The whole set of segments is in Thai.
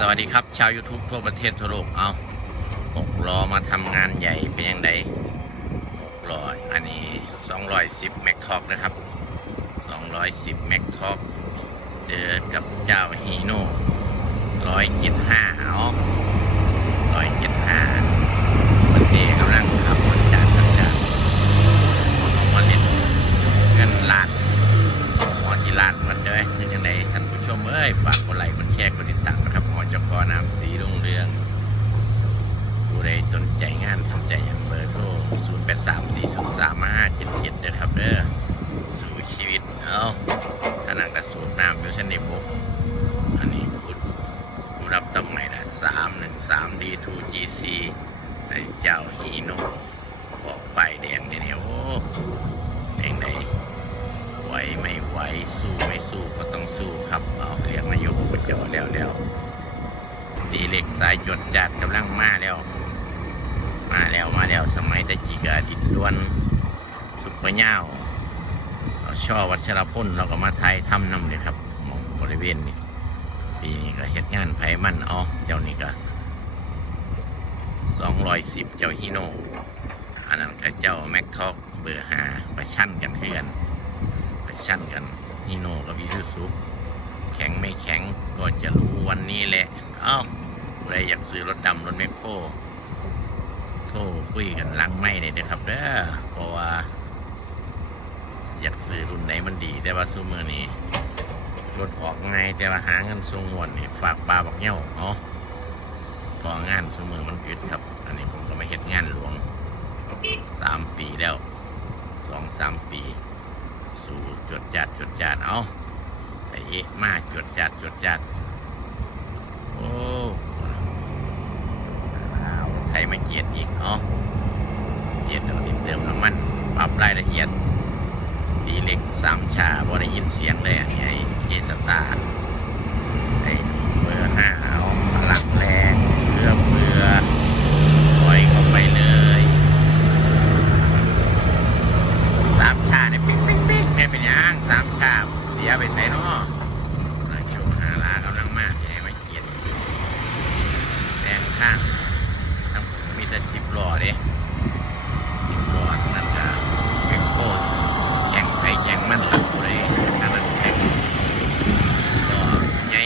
สวัสดีครับ ชาว YouTube ทั่วประเทศทั่วโลกเอาหกล้อมาทำงานใหญ่เป็นยังไงหกล้ออันนี้210แม็กทอกนะครับ210แม็กทอกเจอกับเจ้าฮีโน่175เอา175มันเตกำลังขับรถจัดจัดจัดเอามาเล่นเงินล้านหอที่ลานมันเลยเป็นยังไงท่านผู้ชมเอ้ยฝากกดไลค์กดแชร์กดติดตามนะครับหอจกอน้ำสีรุ่งเรืองผู้ใดสนใจงานสนใจอย่างเบอร์โทร 0 8 3 4 0 3 5 7 7เด้อครับเด้อสู่ชีวิต เอาขนาดกระสูบน้ำอยู่ชั้นในบุกอันนี้คุณผู้รับตำแหน่งละ3 1 3 D2GC ในเจ้าฮีโน่บอกไฟแดงเนี่ยโอ้แดงไหนไหวไม่ไหวสู้ไม่สู้ก็ต้องสู้ครับ เอาเรียกนายกอบจแล้วแล้วดีเล็กสายจดจัดกำลังมาแล้ว มาแล้วมาแล้ว ดวนสุปเปอร์เน่าเอาช่อวัชรพลเราก็มาไทยทำน้ำเลยครับมองบริเวณนี้ปีนี้ก็เฮ็ดงานไผ่มันอ๋อเจ้านี่ก็สองร้อยสิบเจ้าฮิโนอันนั้นก็เจ้าแม็กท็อกเบอร์หาไปชั่นกันเพื่อนไปชั่นกันนีโนกับวิสุสุแข็งไม่แข็งก็จะรู้วันนี้แหละอ้าวใครอยากซื้อรถดำรถแมคโคร คุยกันลังไม่เลยนะครับเด้อเพราะว่า อยากซื้อรุ่นไหนมันดีแต่ว่าซูมือนี้รถออกไงายแต่ว่าหาเงินส่งวนนี่ฝากปลาบักเงี้ยวเนาะพองานซูมือมันอึดครับ อันนี้ผมก็มาเห็ดงานหลวงสามปีแล้วสองสามปี สู่จดจัดจดจัดเอาไอ้เอ๊ะมากจดจัดจดจัดโอ้ไทยมาเกียดอี นาะเกียดเอาติดเติมน้ำมัน ปรับรายละเอียด ดีเล็กสามชาบ่ได้ยินเสียงเลยอันนี้ไอ้เจสตาร์ไอ้เบอร์ห้าเอาพลังแรงเรือเรือปล่อยเข้าไปเลย สามชาเนี่ยปิ๊กปิ๊กปิ๊กแม่เป็นหยังสามชาเสียไปไหนเนาะนางโชว์หาลากำลังมากให้มาเกียดแดงข้างทั้งหมดมี แต่สิบล้อเด้สิบล้อทั้งนั้นก็เป็นโคตรแข่งไปแข่งมันตักเลยทั้งนั้นแข่งก็ใหญ่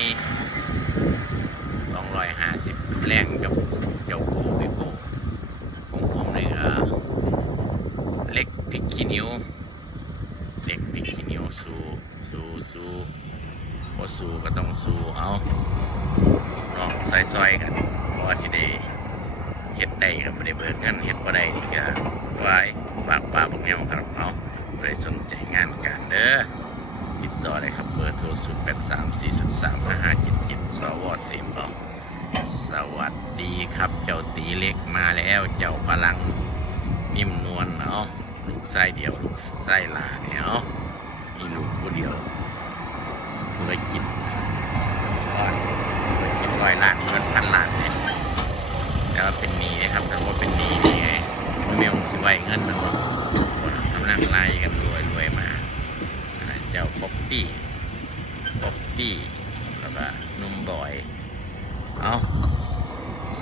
สองร้อยห้าสิบแรงกับเจ้าโกไปโกของผมเลยอะเล็กพริกขี้นิ้วเล็กพริกขี้นิ้วสู้สู้สู้พอสู้ก็ต้องสู้เอาลองซอยๆกันเพราะที่ได้ เฮ็ดได้ก็ไม่ได้เบิกเงินเฮ็ดบ่ได้นี่ก็ไว้ฝากป้าบักแนวครับเอาใครสนใจงานการเด้อติดต่อได้ครับเบอร์โทร0 8 3 4 0 3 5 5 7 7สวเต็มเอาสวัสดีครับเจ้าตีเล็กมาแล้วเจ้าพลังนิ่มนวลเนาะลูกไส้เดียวลูกไส้หลาเนี่ยเนาะมีลูกผู้เดียวเคยกินร้อยเคยกินร้อยล้านเงินพันล้านเนี่ยแต่ว่าเป็นหนี้นะครับแต่ว่าเป็นหนี้นี่ไงมันมีองค์ ไว้เงินนะครับกำลังไล่กันรวยรวยมาเจ้าป๊อปปี้ป๊อปปี้แล้วก็นุ่มบ่อย เอา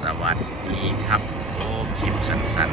สวัสดีครับ โอ้คลิปสั้น